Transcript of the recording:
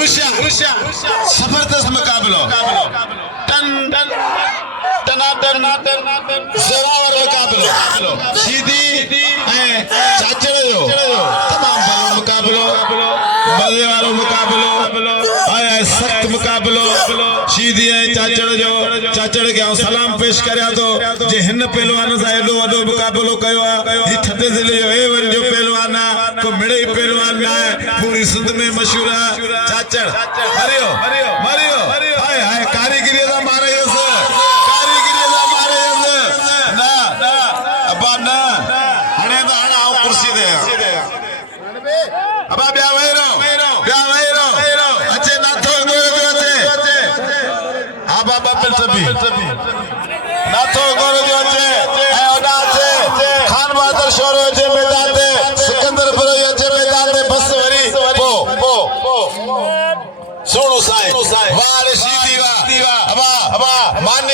जबरदस्त मुकाबलो ton ton टनाटन ज़ोरावर मुकाबलो सीधी चाचड़ जो तमाम भलो मुकाबलो मज़े वालो मुकाबलो सख्त मुकाबलो सीधी चाचड़ जो चाचड़ के सलाम पेश करिया तो जे हिन पहलवान सां एडो वडो मुकाबलो कयो आहे ठटे ज़िले जो A1 जो पहलवान आहे को मिड़ई पहलवान ना है पूरी सिंध में मशहूर है चाचड़ मरियो मरियो हाय हाय कारीगिरी दा मारियोस कारीगिरी दा मारियोस ना अबा ना हणे तो हण आऊं कुर्सी दे अबा ब्या वहिरो अचे ना थो गोर जो अचे हा बाबा पिल सभी ना थो गोर जो अचे ऐं ओडा अचे खान बहादुर शोरो जे मैदान ते सिकंदर बरोई अचे मैदान ते बस वरी पो सुनो साईं वाह सीधी वाह अबा मान